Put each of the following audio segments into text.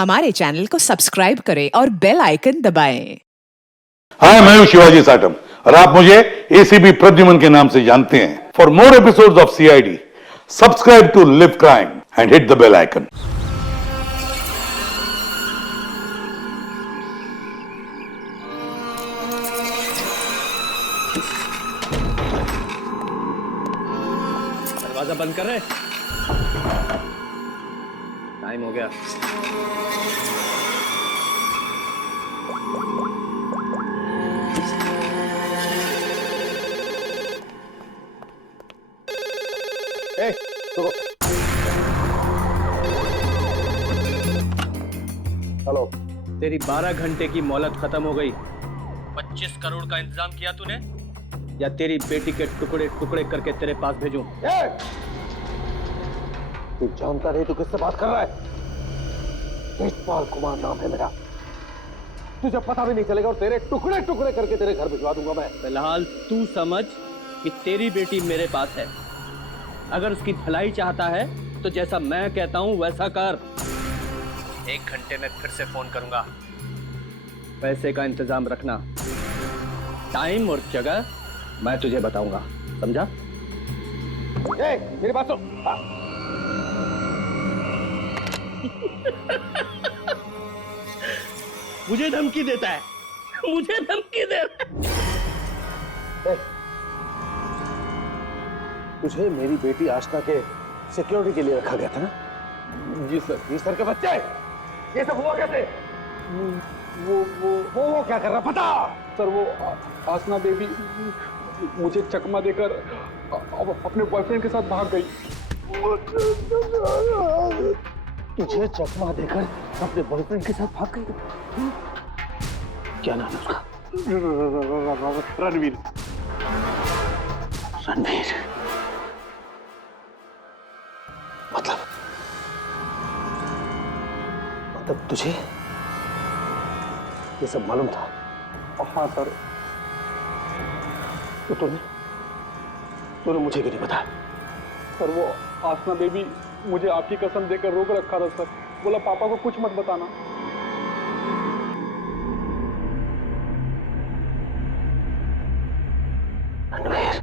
हमारे चैनल को सब्सक्राइब करें और बेल आइकन दबाएं। हाय, मैं हूं शिवाजी साटम और आप मुझे एसीपी प्रद्युमन के नाम से जानते हैं। For more episodes of CID, subscribe to live crime and hit the bell icon. दरवाजा बंद कर रहे। टाइम हो गया। हेलो। तेरी 12 घंटे की मोहलत खत्म हो गई। 25 करोड़ का इंतजाम किया तूने, या तेरी बेटी के टुकड़े टुकड़े करके तेरे पास भेजूं? तू जानता नहीं तू किससे बात कर रहा है? तेजपाल कुमार नाम है मेरा। तुझे पता भी नहीं चलेगा और तेरे टुकड़े टुकड़े करके तेरे घर भिजवा दूंगा मैं। फिलहाल तू समझ कि तेरी बेटी मेरे पास है। अगर उसकी भलाई चाहता है तो जैसा मैं कहता हूं वैसा कर। 1 घंटे में फिर से फोन करूंगा। पैसे का इंतजाम रखना। टाइम और जगह मैं तुझे बताऊंगा, समझा? मेरी बात सुन। मुझे धमकी देता है, मुझे धमकी दे रहा है। तुझे मेरी बेटी आशना के सिक्योरिटी के लिए रखा गया था ना? जी सर। जी सर के बच्चे, ये सब हुआ कैसे? वो क्या कर रहा पता? सर वो आसना बेबी मुझे चकमा देकर अपने बॉयफ्रेंड के साथ भाग गई। तुझे चकमा देकर अपने बॉयफ्रेंड के साथ भाग गई? क्या नाम है उसका? रणवीर। रणवीर मतलब तुझे ये सब मालूम था? हाँ सर। तो तूने मुझे क्यों नहीं बताया? सर वो आसना बेबी मुझे आपकी कसम देकर रोक रखा था सर। बोला पापा को कुछ मत बताना। रणवीर,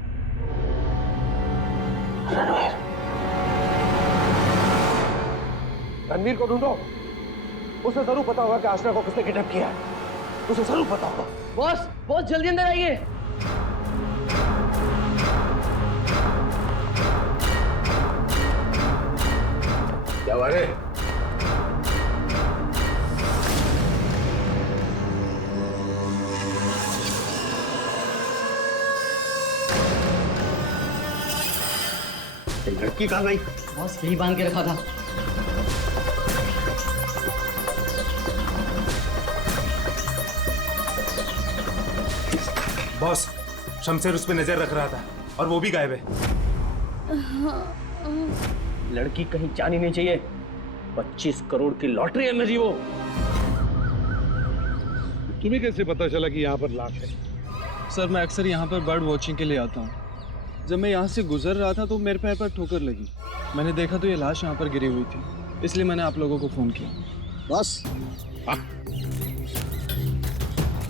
रणवीर, रणवीर को ढूंढो। उसे जरूर पता होगा कि आशना को किसने किडनैप किया है। उसे जरूर पता होगा। बॉस जल्दी अंदर आइए। क्या हुआ रे? लड़की कहाँ गई? बॉस यही बांध के रखा था। बॉस, शमशेर उस पे नजर रख रहा था और वो भी गायब है। लड़की कहीं जानी नहीं चाहिए। 25 करोड़ की लॉटरी है मेरी वो। तुम्हें कैसे पता चला कि यहाँ पर लाश है? सर मैं अक्सर यहाँ पर बर्ड वॉचिंग के लिए आता हूँ। जब मैं यहाँ से गुजर रहा था तो मेरे पैर पर ठोकर लगी। मैंने देखा तो ये लाश यहाँ पर गिरी हुई थी, इसलिए मैंने आप लोगों को फोन किया। बॉस,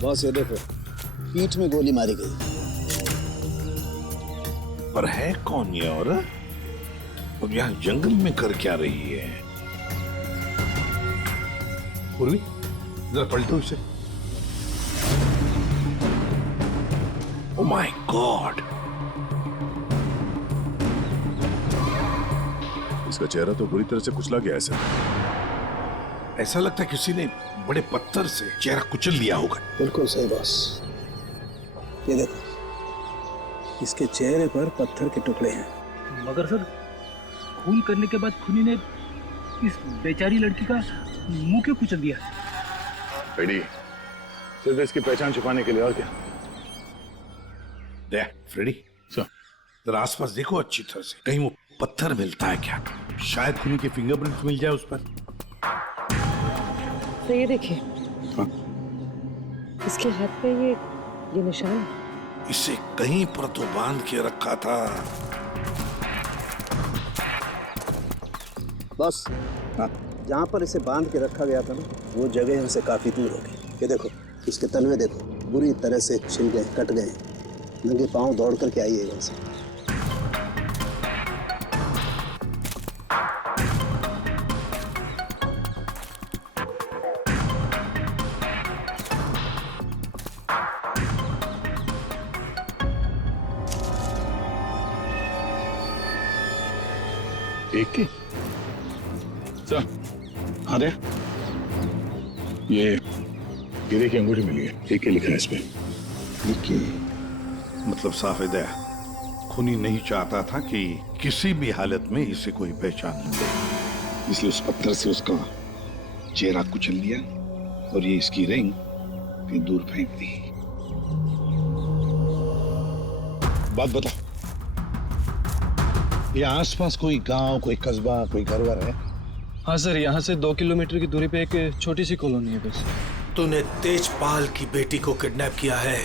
बॉस ये देखो, पीठ में गोली मारी गई। पर है कौन ये औरत? और यहाँ जंगल में कर क्या रही है? पूर्वी, जरा पलटो इसे। Oh my God! इसका चेहरा तो बुरी तरह से कुचला गया है सर। ऐसा लगता है किसी ने बड़े पत्थर से चेहरा कुचल लिया होगा। बिल्कुल सही बॉस। ये देखो, इसके चेहरे पर पत्थर के टुकड़े हैं। मगर सर, खून करने के बाद खूनी ने इस बेचारी लड़की का मुंह क्यों कुचल दिया? फ्रेडी, सिर्फ इसकी पहचान छुपाने के लिए, और क्या? देख फ्रेडी, जरा आसपास देखो अच्छी तरह से, कहीं वो पत्थर मिलता है क्या? शायद खूनी के फिंगरप्रिंट मिल जाए उस पर। तो ये देखिए, इसके हाथ पे ये निशान। इसे कहीं पर तो बांध के रखा था। बस, हाँ, जहाँ पर इसे बांध के रखा गया था ना, वो जगह यहाँ से काफी दूर होगी। ये देखो, इसके तलवे देखो, बुरी तरह से छिल गए, कट गए। नंगे पांव दौड़ करके आई है यहाँ से। एक की सर, हाँ दे, ये हीरे की अंगूठी मिली है, एक के लिखा है इस पे। मतलब साफ है, खूनी नहीं चाहता था कि किसी भी हालत में इसे कोई पहचान ले, इसलिए उस पत्थर से उसका चेहरा कुचल लिया और ये इसकी रिंग कहीं दूर फेंक दी। बात बता, ये आसपास कोई गांव, कोई कस्बा, कोई घर-वर है? हाँ सर, यहाँ से 2 किलोमीटर की दूरी पे एक छोटी सी कॉलोनी है बस। तूने तेजपाल की बेटी को किडनैप किया है,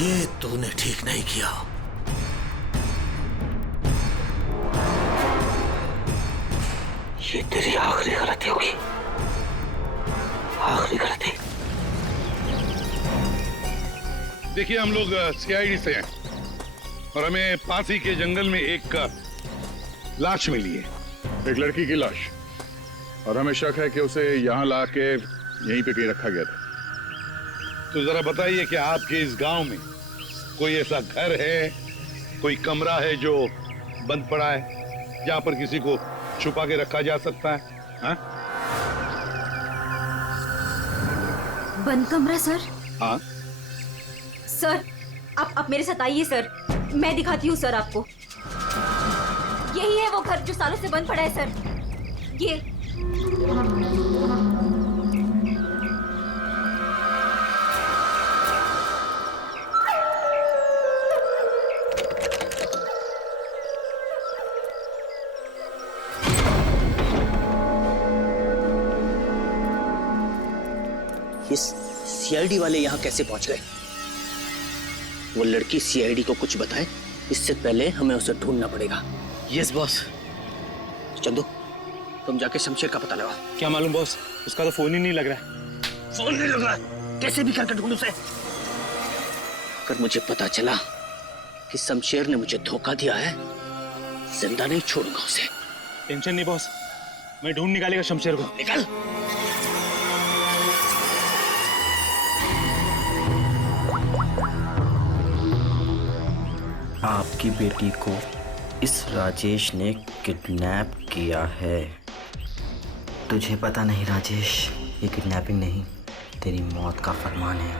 ये तूने ठीक नहीं किया। ये तेरी आखिरी गलती होगी, आखिरी गलती। देखिए, हम लोग सीआईडी से हैं और हमें पास ही के जंगल में एक लाश मिली है, एक लड़की की लाश, और हमें शक है कि उसे यहाँ ला के यहीं पे कहीं रखा गया था। तो जरा बताइए कि आपके इस गांव में कोई ऐसा घर है, कोई कमरा है जो बंद पड़ा है, जहां पर किसी को छुपा के रखा जा सकता है? हाँ? बंद कमरा सर? हाँ सर, आप मेरे साथ आइए सर, मैं दिखाती हूँ सर आपको। यही है वो घर जो सालों से बंद पड़ा है सर। ये सीआईडी वाले यहाँ कैसे पहुंच गए? वो लड़की सीआईडी को कुछ बताए इससे पहले हमें उसे ढूंढना पड़ेगा। Yes boss. चंदू, तुम जाके शमशेर का पता लगाओ। क्या मालूम बॉस, उसका तो फोन ही नहीं लग रहा है। फोन नहीं लग रहा है? कैसे भी करके ढूंढ उसे। अगर मुझे पता चला कि शमशेर ने मुझे धोखा दिया है, जिंदा नहीं छोड़ूंगा उसे। टेंशन नहीं बॉस, मैं ढूंढ निकालेगा शमशेर को। निकल। आपकी बेटी को इस राजेश ने किडनैप किया है। तुझे पता नहीं राजेश, ये किडनैपिंग नहीं, तेरी मौत का फरमान है।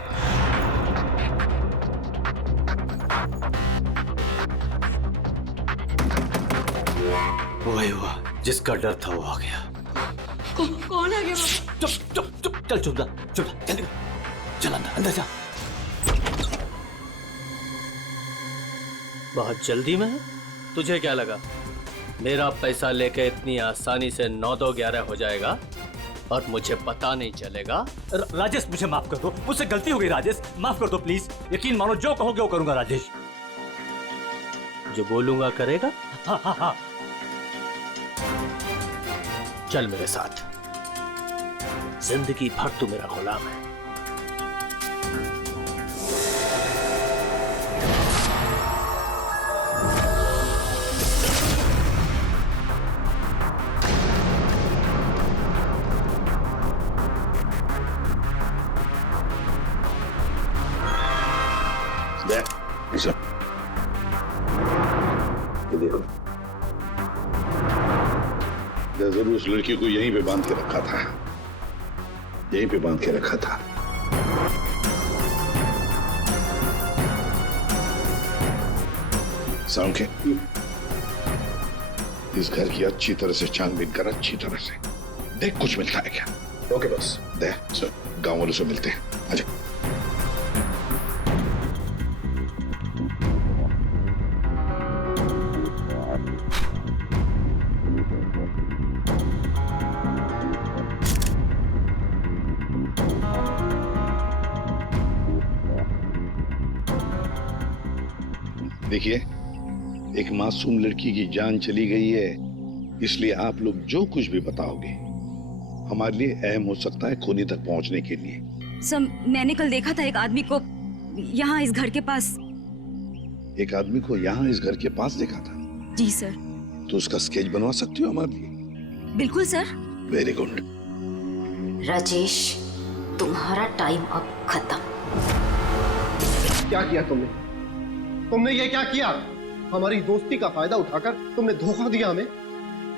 वही हुआ जिसका डर था, वो आ गया। कौन आ गया? चुप चुप चुप, चल चुप चुप, चल चल अंदर जा। बहुत जल्दी में? तुझे क्या लगा मेरा पैसा लेके इतनी आसानी से 9-2-11 हो जाएगा और मुझे पता नहीं चलेगा? राजेश, मुझे माफ कर दो, मुझसे गलती हो गई राजेश, माफ कर दो प्लीज। यकीन मानो, जो कहोगे वो करूंगा राजेश। जो बोलूंगा करेगा? हाँ हाँ हाँ। चल मेरे साथ, जिंदगी भर तू मेरा गुलाम है। ये देखो, जरूर उस लड़की को यहीं पे बांध के रखा था, यहीं पे बांध के रखा था। साउंड, इस घर की अच्छी तरह से छानबीन कर, अच्छी तरह से देख कुछ मिलता है क्या। Okay boss. दे, गांव वालों से मिलते हैं, आजा। देखिए, एक मासूम लड़की की जान चली गई है, इसलिए आप लोग जो कुछ भी बताओगे हमारे लिए अहम हो सकता है खूनी तक पहुंचने के लिए। सर मैंने कल देखा था एक आदमी को यहाँ इस घर के पास। एक आदमी को यहाँ इस घर के पास देखा था? जी सर। तो उसका स्केच बनवा सकती हो हमारे लिए? बिल्कुल सर। Very good. राजेश, तुम्हारा टाइम अब खत्म। क्या किया तुमने? तुमने ये क्या किया? हमारी दोस्ती का फायदा उठाकर तुमने धोखा दिया हमें।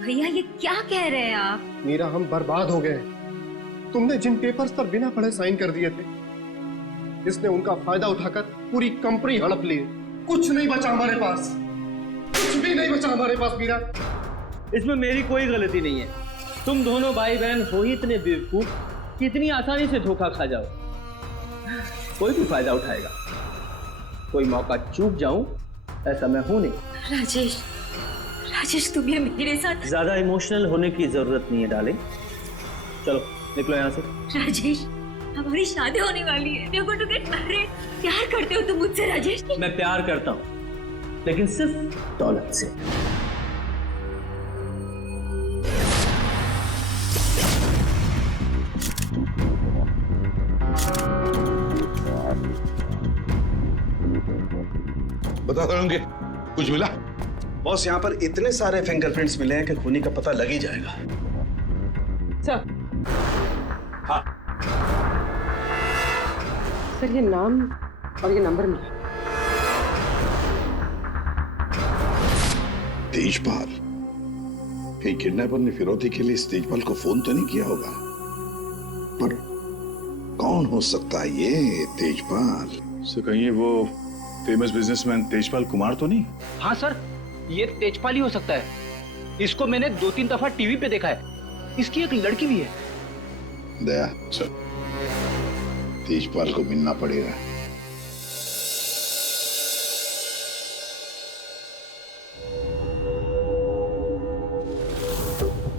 भैया ये क्या कह रहे हैं आप? मीरा, हम बर्बाद हो गए। तुमने जिन पेपर्स पर बिना पढ़े साइन कर दिए थे, इसने उनका फायदा उठाकर पूरी कंपनी हड़प ली। कुछ नहीं बचा हमारे पास, कुछ भी नहीं बचा हमारे पास मीरा। इसमें मेरी कोई गलती नहीं है। तुम दोनों भाई बहन हो ही इतने बेवकूफ कि इतनी आसानी से धोखा खा जाओ। कोई भी फायदा उठाएगा, कोई मौका चूक जाऊं ऐसा मैं हूं नहीं। राजेश, राजेश तुम ये मेरे साथ। ज्यादा इमोशनल होने की जरूरत नहीं है डार्लिंग। चलो निकलो यहाँ से। राजेश हमारी शादी होने वाली है। We're going to get married। प्यार करते हो तुम मुझसे राजेश? मैं प्यार करता हूँ लेकिन सिर्फ दौलत से। बता दोगे कुछ मिला? बॉस, यहाँ पर इतने सारे फिंगरप्रिंट्स मिले हैं कि खूनी का पता लग ही जाएगा। सर, हाँ सर ये नाम और ये नंबर मिला। तेजपाल। कहीं किडनैपर ने फिरौती के लिए इस तेजपाल को फोन तो नहीं किया होगा? पर कौन हो सकता है ये तेजपाल? सर कहीं वो फेमस बिजनेसमैन तेजपाल कुमार तो नहीं? हाँ सर, ये तेजपाल ही हो सकता है। इसको मैंने 2-3 दफा टीवी पे देखा है। इसकी एक लड़की भी है। दया, सर तेजपाल को मिलना पड़ेगा।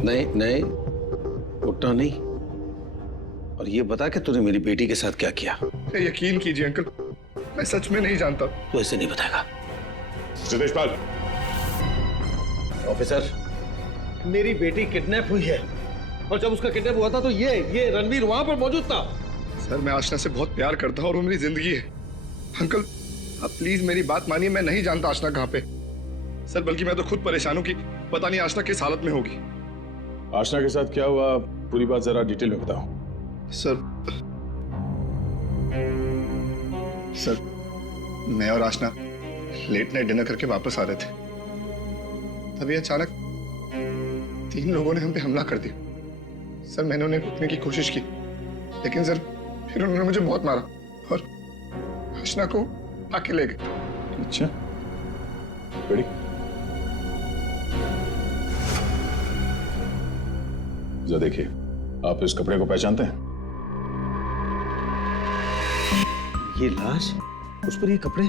नहीं नहीं, उठना नहीं। और ये बता कि तूने मेरी बेटी के साथ क्या किया? यकीन कीजिए अंकल, मैं सच में नहीं जानता। तू ऐसे नहीं बताएगा। तेजपाल। ऑफिसर, मेरी बेटी किडनैप हुई है और जब उसका किडनैप हुआ था तो ये रणवीर वहां पर मौजूद था। सर मैं आशना से बहुत प्यार करता हूँ और वो मेरी जिंदगी है। अंकल आप प्लीज मेरी बात मानिए, मैं नहीं जानता आशना कहाँ पे। सर बल्कि मैं तो खुद परेशान हूँ कि पता नहीं आशना किस हालत में होगी। आशना के साथ क्या हुआ, पूरी बात जरा डिटेल में बताओ। सर मैं और आशना लेट नाइट डिनर करके वापस आ रहे थे, तभी अचानक 3 लोगों ने हम पे हमला कर दिया। सर मैंने उन्हें रोकने की कोशिश की, लेकिन सर फिर उन्होंने मुझे बहुत मारा और आशना को आके ले गए। अच्छा, रेडी? जरा देखिए, आप इस कपड़े को पहचानते हैं? ये लाश, उस पर ये कपड़े।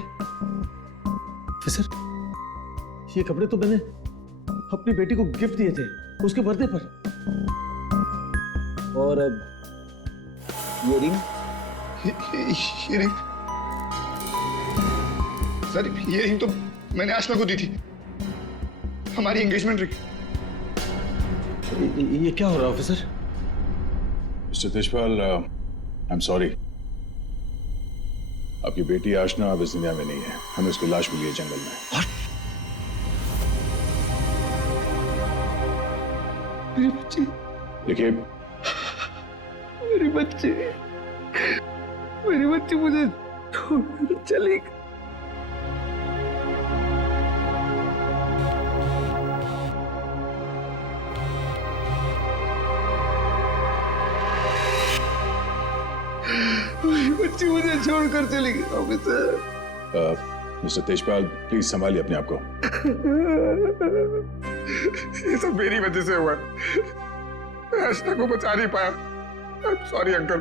सर ये कपड़े तो मैंने अपनी बेटी को गिफ्ट दिए थे उसके बर्थडे पर। और अब ये रिंग। ये रिंग सर, ये रिंग तो मैंने आशना को दी थी, हमारी एंगेजमेंट रिंग। ये क्या हो रहा है officer? Mister Tejpal, I am sorry. आपकी बेटी आशना अब इस दुनिया में नहीं है। हमें उसकी लाश मिली है जंगल में। मेरी बच्ची, देखिए मेरी बच्ची, मेरी बच्ची मुझे छोड़कर चली गई। मेरी बच्ची मुझे छोड़कर चली गई ऑफिसर। मिस्टर तेजपाल, प्लीज संभालिए अपने आप को। ये सब मेरी वजह से हुआ। मैं आशना को बचा नहीं पाया। Sorry uncle.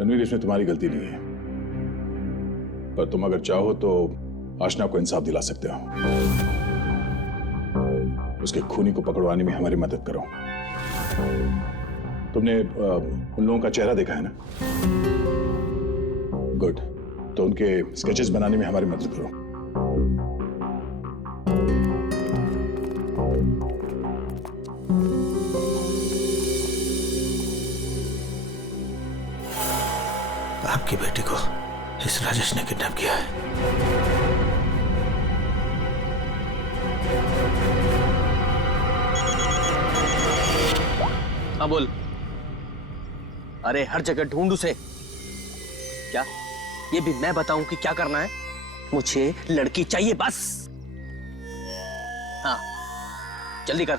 रणवीर, इसमें तुम्हारी गलती नहीं है, पर तुम अगर चाहो तो आशना को इंसाफ दिला सकते हो। उसके खूनी को पकड़वाने में हमारी मदद करो। तुमने उन लोगों का चेहरा देखा है ना? गुड, तो उनके स्केचेस बनाने में हमारी मदद करो। आपकी बेटी को इस राजेश ने किडनैप किया है। हाँ बोल। अरे हर जगह ढूंढ उसे। क्या ये भी मैं बताऊं कि क्या करना है? मुझे लड़की चाहिए बस। हाँ जल्दी कर।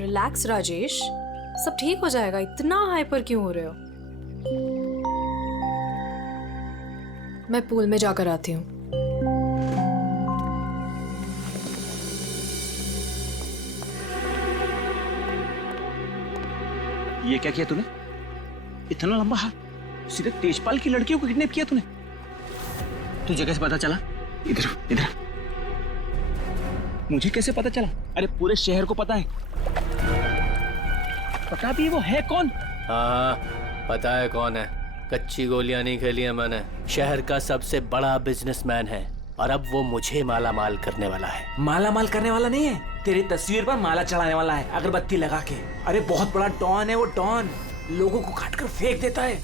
रिलैक्स राजेश, सब ठीक हो जाएगा। इतना हाइपर क्यों हो रहे हो? मैं पूल में जाकर आती हूँ। ये क्या किया तूने? इतना लंबा हाथ, सीधे तेजपाल की लड़कियों को किडनैप किया तूने? तुझे कैसे पता चला? इधर इधर। मुझे कैसे पता चला? अरे पूरे शहर को पता है। पता भी वो है कौन? हाँ पता है कौन है। कच्ची गोलियां नहीं खेली है मैंने। शहर का सबसे बड़ा बिजनेसमैन है और अब वो मुझे माला माल करने वाला है। माला माल करने वाला नहीं है, तेरी तस्वीर पर माला चढ़ाने वाला है अगरबत्ती लगा के। अरे बहुत बड़ा डॉन है वो। डॉन लोगों को काट कर फेंक देता है।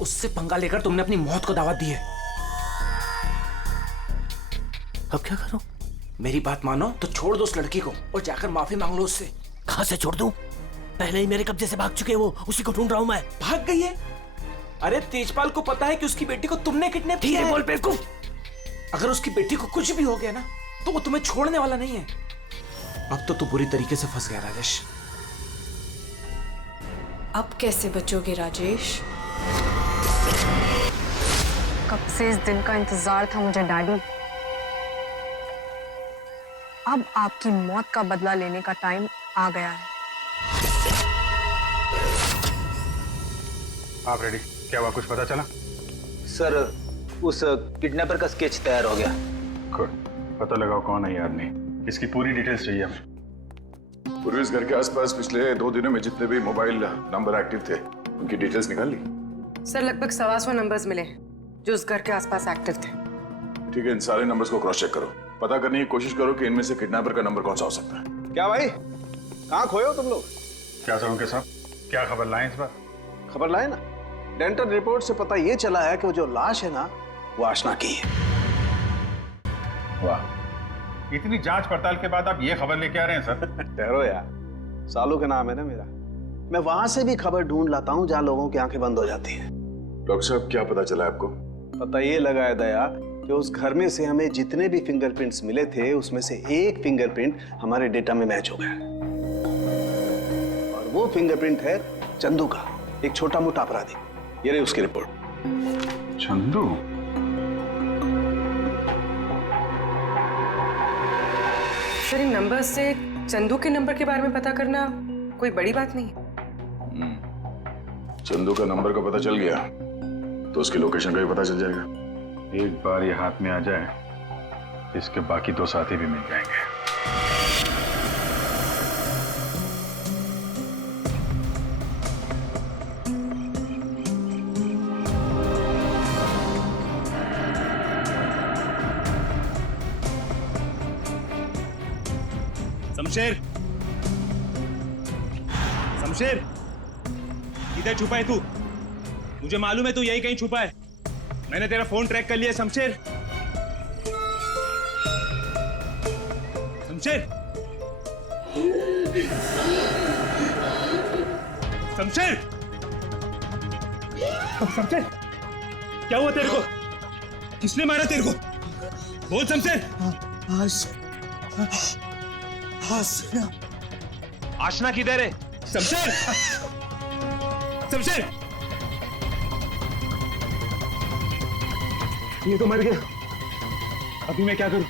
उससे पंगा लेकर तुमने अपनी मौत को दावत दी है। अब क्या करूं? मेरी बात मानो तो छोड़ दो उस लड़की को और जाकर माफी मांग लो उससे। कहां से छोड़ दूं? पहले ही मेरे कब्जे से भाग चुके हैं वो। उसी को ढूंढ रहा हूं मैं। भाग गई है? अरे तेजपाल को पता है कि उसकी बेटी को तुमने किडनैप किया है। बोल बेवकूफ। अगर उसकी बेटी को कुछ भी हो गया ना तो वो तुम्हें छोड़ने वाला नहीं है। अब तो तू बुरी तरीके से फंस गया राजेश। अब कैसे बचोगे राजेश? कब से इस दिन का इंतजार था मुझे डैडी। अब आपकी मौत का बदला लेने का टाइम आ गया है। आप रेडी? क्या हुआ, कुछ पता चला? सर उस किडनैपर का स्केच तैयार हो गया। गुड, पता लगाओ कौन है ये आदमी। इसकी पूरी डिटेल्स चाहिए हमें। पूर्वी इस घर के आसपास पिछले 2 दिनों में जितने भी मोबाइल नंबर एक्टिव थे उनकी डिटेल्स निकाल ली? सर लगभग 125 नंबर्स मिले जो उस घर के आसपास एक्टिव थे। ठीक है, इन सारे नंबर्स को क्रॉस चेक करो। पता करने की कोशिश करो कि इनमें से किडनैपर का नंबर कौन सा हो सकता है। क्या भाई, कहाँ खोए हो तुम लोग? क्या सर उनके साथ क्या खबर लाए इस बार? खबर लाए ना, डेंटल रिपोर्ट से पता ये चला है कि वो जो लाश है ना वो आशना की है। वाह, इतनी जांच पड़ताल के बाद आप ये खबर लेके आ रहे हैं सर? ठहरो यार, सालू का नाम है ना मेरा। मैं वहां से भी खबर ढूंढ लाता हूँ जहाँ लोगों की आंखें बंद हो जाती हैं। डॉक्टर साहब क्या पता चला आपको? पता ये लगा है दया कि उस घर में से हमें जितने भी फिंगरप्रिंट्स मिले थे उसमें से एक फिंगरप्रिंट हमारे डेटा में मैच हो गया और वो फिंगरप्रिंट है चंदू का, एक छोटा मोटा अपराधी। ये रही उसकी रिपोर्ट। चंदू? सर इन नंबर से चंदू के नंबर के बारे में पता करना कोई बड़ी बात नहीं है। चंदू का नंबर का पता चल गया तो उसकी लोकेशन का भी पता चल जाएगा। एक बार ये हाथ में आ जाए इसके बाकी 2 साथी भी मिल जाएंगे। शमशेर, शमशेर, किधर छुपा है तू? मुझे मालूम है तू यही कहीं छुपा है। मैंने तेरा फोन ट्रैक कर लिया शमशेर। शमशेर, शमशेर, शमशेर, क्या हुआ तेरे को? किसने मारा तेरे को? बोल शमशेर। आशना किधर है? शमशेर, शमशेर, ये तो मर गया। अभी मैं क्या करूं?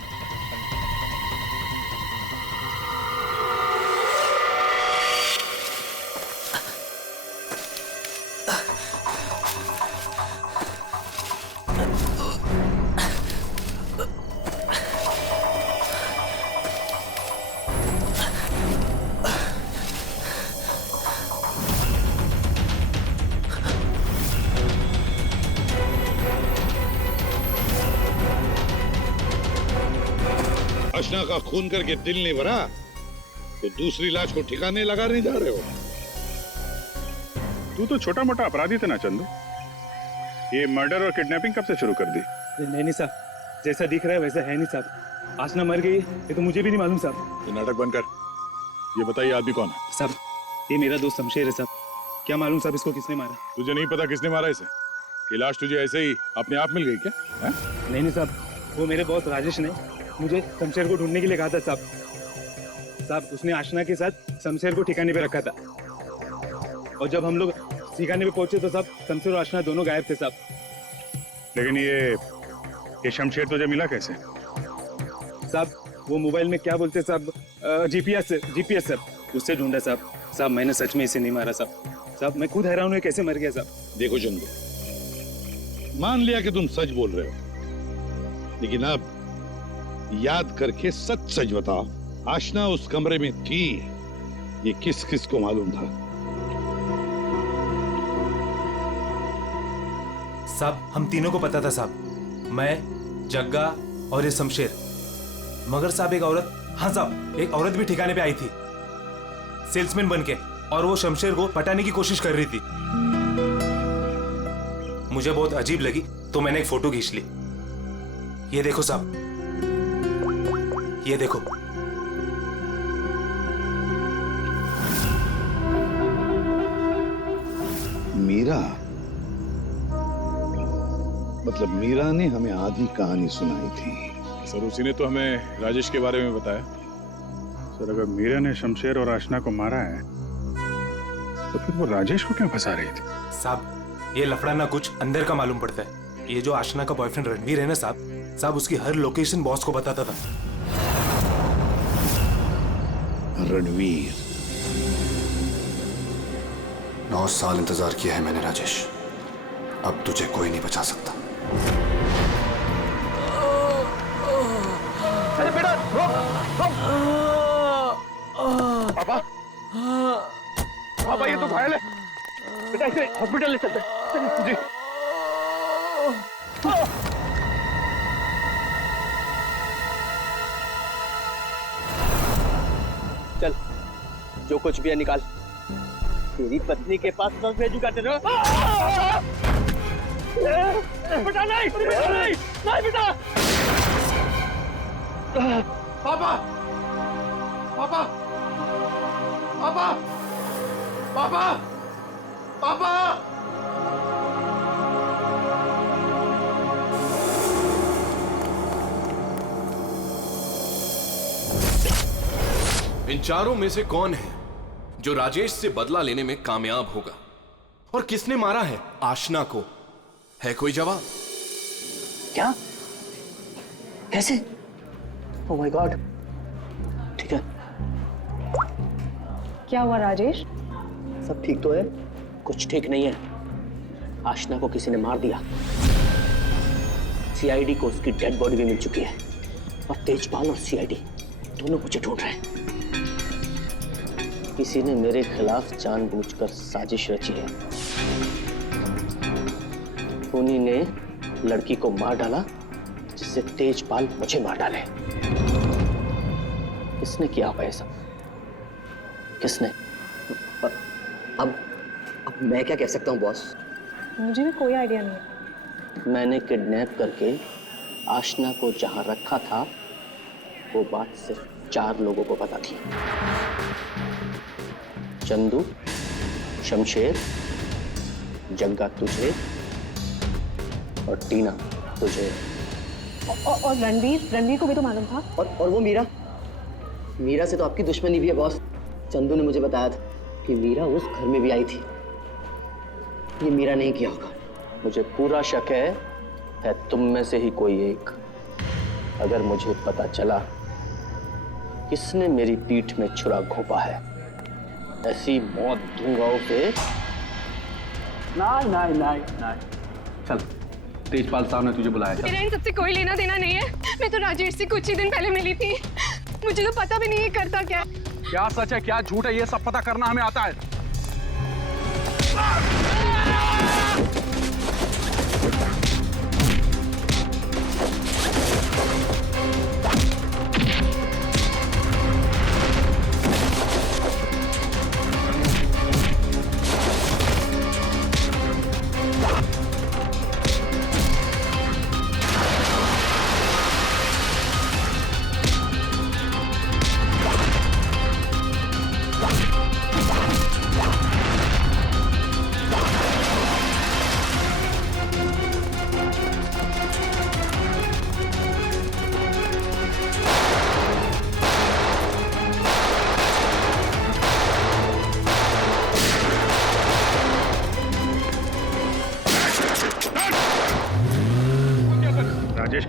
आशना का खून करके दिल नहीं भरा तो दूसरी लाश को ठिकाने लगा नहीं जा रहे हो? तू तो छोटा मोटा अपराधी था ना चंदू। ये मर्डर और किडनैपिंग कब से शुरू कर दी? नहीं साहब, जैसा दिख रहा है वैसा है नहीं साहब। आसना मर गई ये तो मुझे भी नहीं मालूम साहब। ये नाटक बंद कर। ये बताइए आदमी कौन है? साहब ये मेरा दोस्त शमशेर है साहब। क्या मालूम साहब इसको किसने मारा? तुझे नहीं पता किसने मारा इसे? ये लाश तुझे ऐसे ही अपने आप मिल गई क्या? नहीं साहब, वो मेरे बॉस राजेश ने मुझे शमशेर को ढूंढने के लिए कहा था साहब। उसने आशना के साथ शमशेर को ठिकाने पे रखा था और जब हम लोग ठिकाने पे पहुंचे तो साहब शमशेर और आशना दोनों गायब थे साहब। लेकिन ये शमशेर तुझे मिला कैसे? साहब वो मोबाइल में क्या बोलते साहब, जीपीएस सर, उससे ढूंढा साहब। मैंने सच में इसे नहीं मारा साहब। मैं खुद हैरान हूँ कैसे मर गया साहब। देखो चंदू, मान लिया कि तुम सच बोल रहे हो, लेकिन अब याद करके सच बताओ, आशना उस कमरे में थी, ये किस किस को मालूम था? साहब हम तीनों को पता था साहब, मैं, जग्गा और ये शमशेर। मगर साहब एक औरत, हाँ साहब एक औरत भी ठिकाने पे आई थी सेल्समैन बनके, और वो शमशेर को पटाने की कोशिश कर रही थी। मुझे बहुत अजीब लगी तो मैंने एक फोटो खींच ली। ये देखो साहब, ये देखो। मीरा, मतलब मीरा ने हमें आधी कहानी सुनाई थी। सर उसी ने तो हमें राजेश के बारे में बताया। सर अगर मीरा ने शमशेर और आशना को मारा है तो फिर वो राजेश को क्यों फंसा रही थी? साहब ये लफड़ा ना कुछ अंदर का मालूम पड़ता है। ये जो आशना का बॉयफ्रेंड रणवीर है ना साहब उसकी हर लोकेशन बॉस को बताता था। रणवीर, 9 साल इंतजार किया है मैंने राजेश, अब तुझे कोई नहीं बचा सकता। अरे बेटा रोक। पापा ये तो घायल है बेटा, इसे हॉस्पिटल ले चलते हैं। जी चल, जो कुछ भी है निकाल। तेरी पत्नी के पास कब भेजूंगा तेरे? बेटा नहीं बेटा। पापा पापा पापा पापा पापा। इन चारों में से कौन है जो राजेश से बदला लेने में कामयाब होगा, और किसने मारा है आशना को? है कोई जवाब? क्या? कैसे? Oh my God. ठीक है, क्या हुआ राजेश? सब ठीक तो है? कुछ ठीक नहीं है। आशना को किसी ने मार दिया। सीआईडी को उसकी डेड बॉडी भी मिल चुकी है, और तेजपाल और सीआईडी दोनों मुझे ढूंढ रहे हैं। किसी ने मेरे खिलाफ जानबूझकर साजिश रची है। उन्हीं ने लड़की को मार डाला जिससे तेजपाल मुझे मार डाले। किसने किया होगा ये सब? किसने? अब मैं क्या कह सकता हूँ बॉस? मुझे भी कोई आइडिया नहीं है। मैंने किडनैप करके आशना को जहां रखा था, वो बात सिर्फ 4 लोगों को पता थी। चंदू, शमशेर, जग्गा तुझे, और टीना तुझे। और रणवीर को भी तो मालूम था। और वो मीरा से तो आपकी दुश्मनी भी है बॉस। चंदू ने मुझे बताया था कि मीरा उस घर में भी आई थी। ये मीरा नहीं किया होगा। मुझे पूरा शक है तुम में से ही कोई एक। अगर मुझे पता चला किसने मेरी पीठ में छुरा घोंपा है, ऐसी मौत दूंगा उसे। नहीं। चल, तेजपाल साहब ने तुझे बुलाया। मेरा इन सबसे कोई लेना देना नहीं है। मैं तो राजेश से कुछ ही दिन पहले मिली थी। मुझे तो पता भी नहीं है करता क्या। क्या सच है क्या झूठ है ये सब पता करना हमें आता है।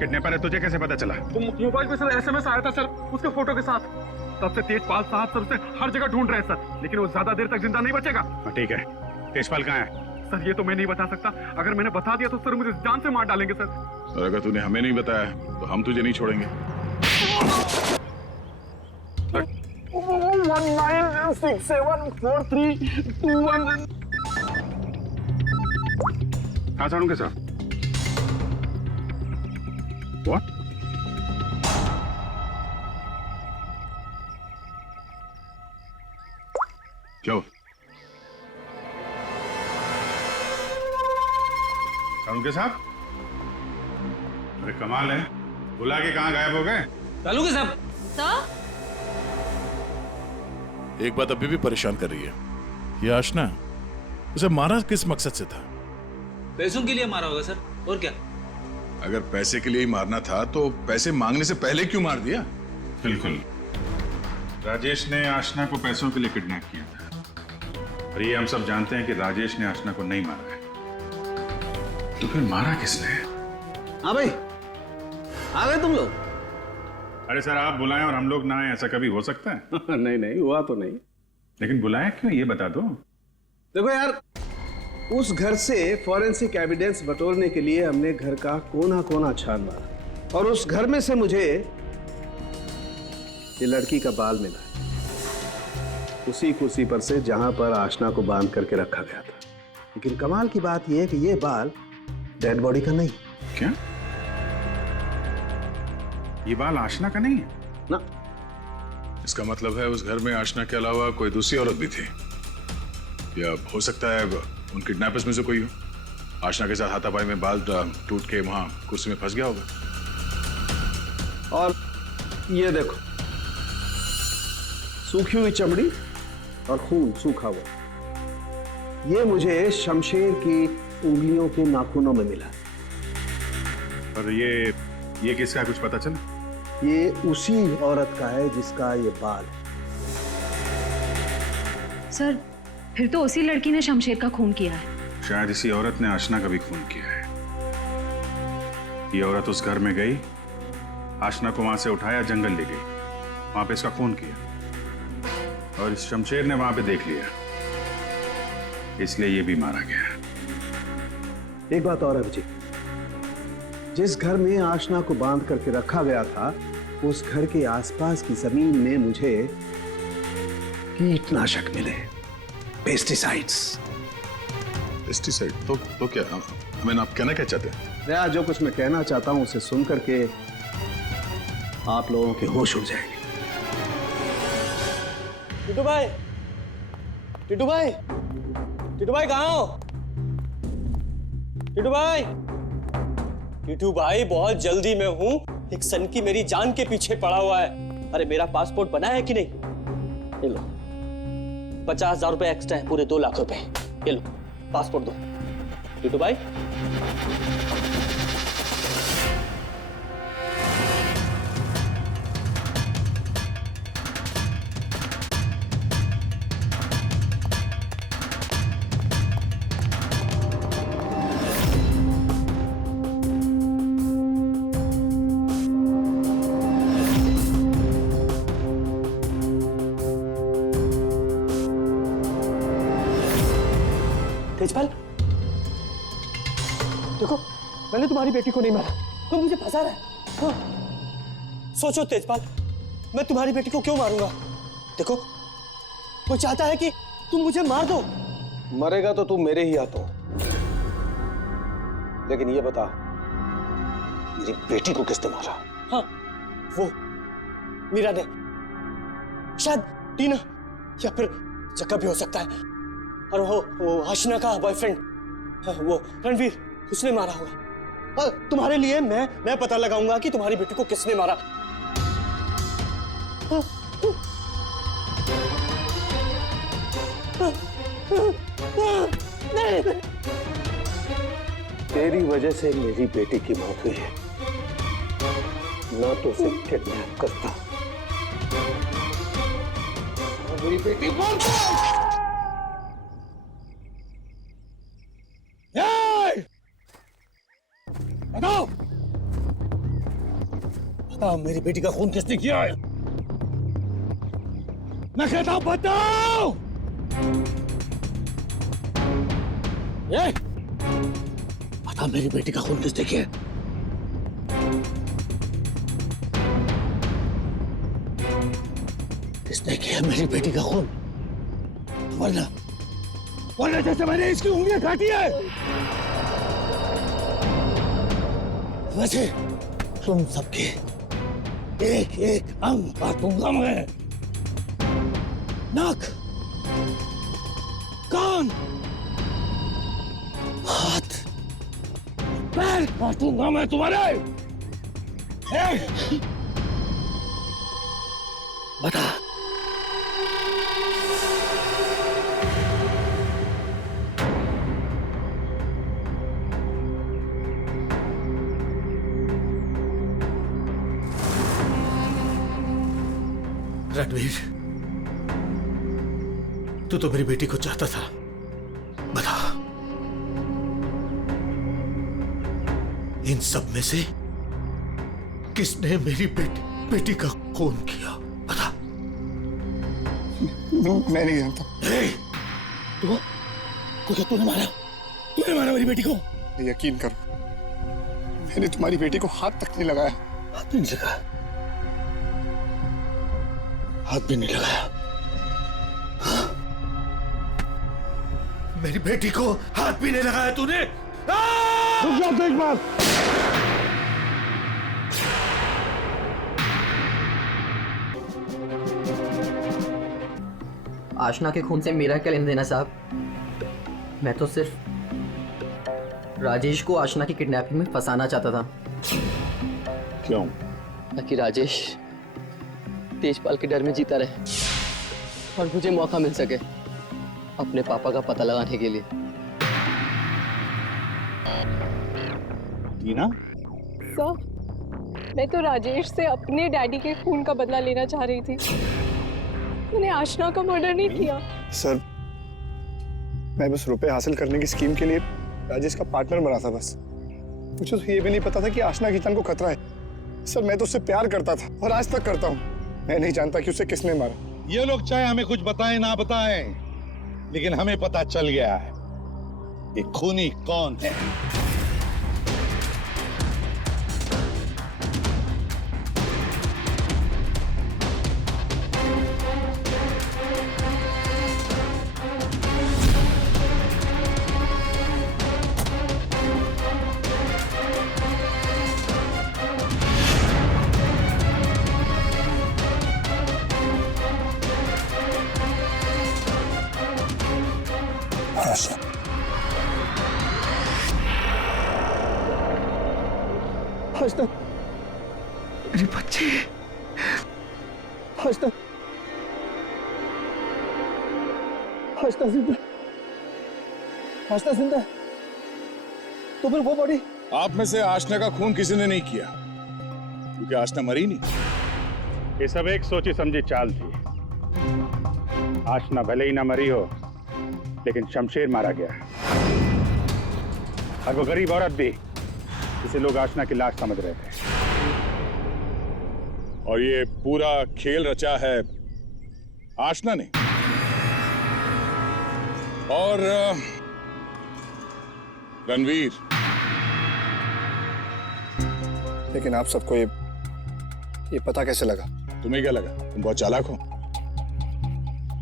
किडनैपर है तुझे कैसे पता चला? मोबाइल पे सर SMS आया था सर, उसके फोटो के साथ। तब से तेजपाल साहब सर उसे हर जगह ढूंढ रहे हैं सर, लेकिन वो ज्यादा देर तक जिंदा नहीं बचेगा। ठीक है, तेजपाल कहाँ है? सर ये तो मैं नहीं बता सकता, अगर मैंने बता दिया तो सर मुझे जान से मार डालेंगे सर। और अगर तूने हमें नहीं बताया तो हम तुझे नहीं छोड़ेंगे। 19674321। हाँ सारुण के साथ What? क्या हुआ? सारुण के साथ? अरे कमाल है, बुला के कहाँ गायब हो गए? चालू के साहब। एक बात अभी भी परेशान कर रही है, ये आशना उसे मारा किस मकसद से था? पैसों के लिए मारा होगा सर, और क्या? अगर पैसे के लिए ही मारना था तो पैसे मांगने से पहले क्यों मार दिया? बिल्कुल, राजेश ने आशना को पैसों के लिए किडनैप किया था, और ये हम सब जानते हैं कि राजेश ने आशना को नहीं मारा है। तो फिर मारा किसने? हाँ भाई, आ गए तुम लोग? अरे सर, आप बुलाएं और हम लोग ना आए, ऐसा कभी हो सकता है? नहीं नहीं, हुआ तो नहीं। लेकिन बुलाया क्यों, ये बता दो। देखो यार, उस घर से फॉरेंसिक एविडेंस बटोरने के लिए हमने घर का कोना कोना छान मारा, और उस घर में से मुझे ये लड़की का बाल मिला, उसी कुर्सी पर से जहां पर आशना को बांध करके रखा गया था। लेकिन कमाल की बात यह है कि ये बाल डेड बॉडी का नहीं। क्या? ये बाल आशना का नहीं है? ना। इसका मतलब है उस घर में आशना के अलावा कोई दूसरी औरत भी थी, या हो सकता है उन किडनैपर्स में से कोई हो। आशना के साथ हाथापाई में बाल टूट के वहां कुर्सी में फंस गया होगा। और ये देखो, सूखी हुई चमड़ी और खून सूखा हुआ, ये मुझे शमशेर की उंगलियों के नाखूनों में मिला। और ये किसका, कुछ पता चला? ये उसी औरत का है जिसका ये बाल है। सर, फिर तो उसी लड़की ने शमशेर का खून किया है। शायद इसी औरत ने आशना का भी खून किया है। ये औरत उस घर में गई, आशना को वहां से उठाया, जंगल ले गई, वहां पे इसका खून किया, और इस शमशेर ने वहां पे देख लिया, इसलिए ये भी मारा गया। एक बात और है विजय, जिस घर में आशना को बांध करके रखा गया था, उस घर के आसपास की जमीन में मुझे कीटनाशक मिले, पेस्टिसाइड्स। पेस्टिसाइड? तो क्या, हमें आप कहना क्या चाहते हैं? दया, जो कुछ मैं कहना चाहता हूं उसे सुन करके आप लोगों के होश उड़ जाएंगे। टिटू भाई, टिटू भाई, टिटू भाई कहाँ हो? टिटू भाई, टिटू भाई बहुत जल्दी में हूँ, एक सनकी मेरी जान के पीछे पड़ा हुआ है। अरे मेरा पासपोर्ट बना है कि नहीं? ये लो, 50,000 रुपए एक्स्ट्रा है, पूरे 2 लाख रुपए। ये लो पासपोर्ट दो। टिटू भाई, तेजपाल, देखो मैंने तुम्हारी बेटी को नहीं मारा, तुम मुझे फंसा रहा है। हाँ। सोचो तेजपाल, मैं तुम्हारी बेटी को क्यों मारूंगा? देखो, वो चाहता है कि तुम मुझे मार दो। मरेगा तो तू मेरे ही हाथों, लेकिन ये बता, मेरी बेटी को किसने मारा? हाँ, वो मीरा ने, शायद टीना या फिर जग्गा भी हो सकता है, और वो आशना का बॉयफ्रेंड, वो रणवीर, उसने मारा होगा। और तुम्हारे लिए मैं पता लगाऊंगा कि तुम्हारी बेटी को किसने मारा। तेरी वजह से मेरी बेटी की मौत हुई है, ना तो उसे किडनैप करता और मेरी बेटी बताओ, बता मेरी बेटी का खून किसने किया है? मैं कहता हूं बताओ। बता मेरी बेटी का खून किसने किया है? किसने किया मेरी बेटी का खून? वरना जैसे मैंने इसकी उंगलियां काटी है वैसे तुम सबके एक एक अंग काटूंगा मैं। नाक, कान, हाथ, पैर काटूंगा मैं तुम्हारे। बता रणवीर, तू तो मेरी बेटी को चाहता था। बता इन सब में से किसने मेरी बेटी का खून किया? बता। मैं नहीं जानता। तूने मारा मेरी बेटी को? यकीन करो, मैंने तुम्हारी बेटी को हाथ तक नहीं लगाया। हाथ नहीं लगाया? हाथ भी नहीं लगाया? मेरी बेटी को हाथ भी नहीं लगाया तूने? रुक जाओ तो एक बार। आशना के खून से मेरा क्या लेना देना साहब? मैं तो सिर्फ राजेश को आशना की किडनैपिंग में फंसाना चाहता था। क्यों? ताकि राजेश तेजपाल के डर में जीता रहे और मुझे मौका मिल सके अपने पापा का पता लगाने के लिए। टीना? सर, मैं तो राजेश से अपने डैडी के खून का बदला लेना चाह रही थी। मैंने आशना का मर्डर नहीं किया। सर, मैं बस रुपए हासिल करने की स्कीम के लिए राजेश का पार्टनर बना था बस। मुझे तो ये भी नहीं पता था कि आशना की जान को खतरा है। सर, मैं तो उससे प्यार करता था और आज तक करता हूँ। मैं नहीं जानता कि उसे किसने मारा। ये लोग चाहे हमें कुछ बताएं ना बताएं, लेकिन हमें पता चल गया है ये खूनी कौन है। आशना, मेरी बच्ची। आशना, आशना जिंदा, आशना जिंदा। तो फिर वो बॉडी? आप में से आशना का खून किसी ने नहीं किया, क्योंकि आशना मरी नहीं। ये सब एक सोची समझी चाल थी। आशना भले ही ना मरी हो, लेकिन शमशेर मारा गया, और वो गरीब औरत भी, जिसे लोग आशना की लाश समझ रहे थे। और ये पूरा खेल रचा है आशना ने। और रणवीर। लेकिन आप सबको ये पता कैसे लगा? तुम्हें क्या लगा तुम बहुत चालाक हो?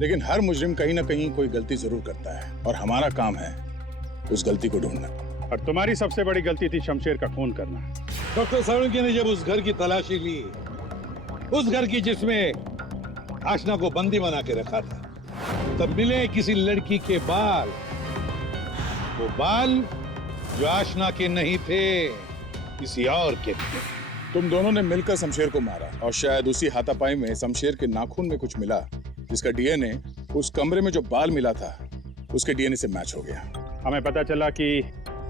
लेकिन हर मुजरिम कहीं ना कहीं कोई गलती जरूर करता है, और हमारा काम है उस गलती को ढूंढना। और तुम्हारी सबसे बड़ी गलती थी शमशेर का खून करना। डॉक्टर साळुंखे ने जब उस घर की तलाशी ली, उस घर की जिसमें आशना को बंदी बना के रखा था, तब मिले किसी लड़की के बाल। वो बाल जो आशना के नहीं थे, किसी और के थे। तुम दोनों ने मिलकर शमशेर को मारा, और शायद उसी हाथापाई में शमशेर के नाखून में कुछ मिला, जिसका डीएनए उस कमरे में जो बाल मिला था उसके डीएनए से मैच हो गया। हमें पता चला कि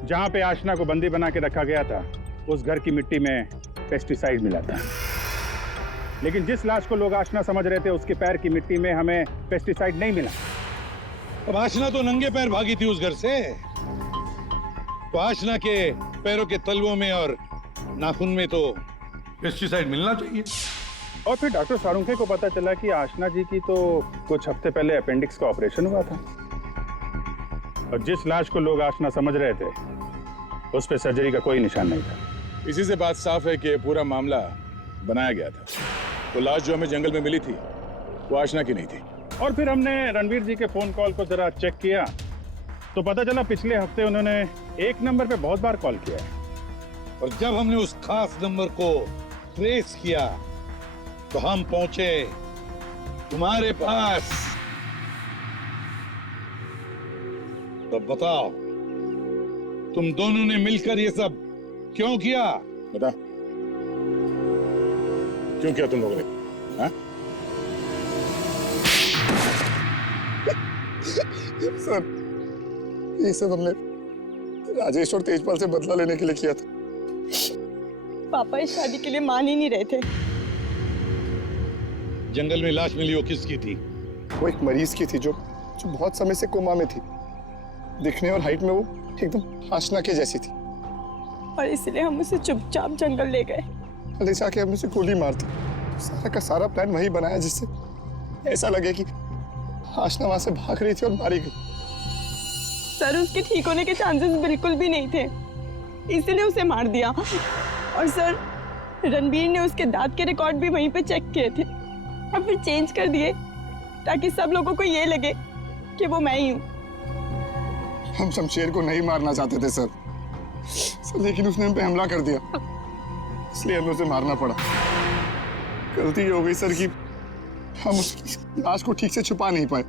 जहां पे आशना को बंदी बना के रखा गया था, उस घर की मिट्टी में पेस्टिसाइड मिला था। लेकिन जिस लाश को लोग आशना समझ रहे थे, उसके पैर की मिट्टी में हमें पेस्टिसाइड नहीं मिला। अब आशना तो नंगे पैर भागी थी उस घर से, तो आशना के पैरों के तलवों में और नाखून में तो पेस्टिसाइड मिलना चाहिए। और फिर डॉक्टर सारुंखे को पता चला कि आशना जी की तो कुछ हफ्ते पहले अपेंडिक्स का ऑपरेशन हुआ था, और जिस लाश को लोग आशना समझ रहे थे उस पे सर्जरी का कोई निशान नहीं था। इसी से बात साफ है कि पूरा मामला बनाया गया था। वो लाश जो हमें जंगल में मिली थी वो आशना की नहीं थी। और फिर हमने रणवीर जी के फोन कॉल को जरा चेक किया तो पता चला पिछले हफ्ते उन्होंने एक नंबर पे बहुत बार कॉल किया है। और जब हमने उस खास नंबर को ट्रेस किया तो हम पहुंचे तुम्हारे पास। तो बताओ, तुम दोनों ने मिलकर ये सब क्यों किया? बता, क्यों किया तुम लोगों ने? हाँ? सर, ये सब हमने राजेश और तेजपाल से बदला लेने के लिए किया था। पापा इस शादी के लिए मान ही नहीं रहे थे। जंगल में लाश मिली वो किसकी थी? वो एक मरीज की थी जो बहुत समय से कोमा में थी। दिखने और हाइट में वो एकदम आशना के जैसी थी, और इसलिए हम उसे चुपचाप जंगल ले गए। ले जाके हम उसे गोली मार दी। सारा का सारा प्लान वही बनाया जिससे ऐसा लगे कि आशना वहां से भाग रही थी और मारी गई। सर, उसके ठीक होने के चांसेस बिल्कुल भी नहीं थे, इसलिए उसे मार दिया। और सर, रणबीर ने उसके दांत के रिकॉर्ड भी वहीं पे चेक किए थे और फिर चेंज कर दिए ताकि सब लोगों को ये लगे कि वो मैं ही हूँ। हम शमशेर को नहीं मारना चाहते थे सर, लेकिन उसने हम पे हमला कर दिया, इसलिए हमें उसे मारना पड़ा। गलती ये हो गई सर कि हम उसकी लाश को ठीक से छुपा नहीं पाए।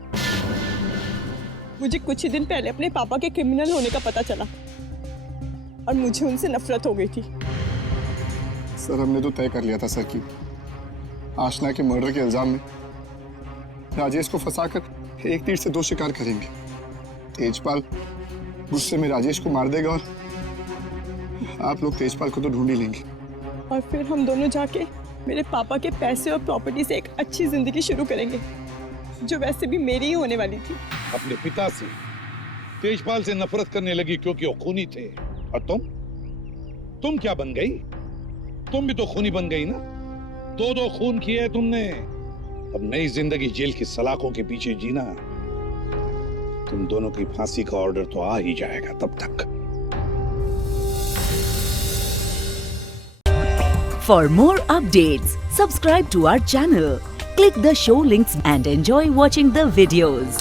मुझे कुछ ही दिन पहले अपने पापा के क्रिमिनल होने का पता चला और मुझे उनसे नफरत हो गई थी। सर, हमने तो तय कर लिया था सर कि आशना के मर्डर के इल्जाम में राजेश को फंसाकर एक तीर से दो शिकार करेंगे। तेजपाल गुस्से में राजेश को मार देगा और आप लोग तेजपाल को तो ढूंढ ही लेंगे। और फिर हम दोनों जाके मेरे पापा के पैसे और प्रॉपर्टी से एक अच्छी जिंदगी शुरू करेंगे, जो वैसे भी मेरी ही होने वाली थी। अपने पिता से, तेजपाल से नफरत करने लगी क्योंकि वो खूनी थे। और तुम क्या बन गई? तुम भी तो खूनी बन गई ना। दो खून किए तुमने। अब नई जिंदगी जेल की सलाखों के पीछे जीना। तुम दोनों की फांसी का ऑर्डर तो आ ही जाएगा तब तक। For more updates, subscribe to our channel, click the show links and enjoy watching the videos.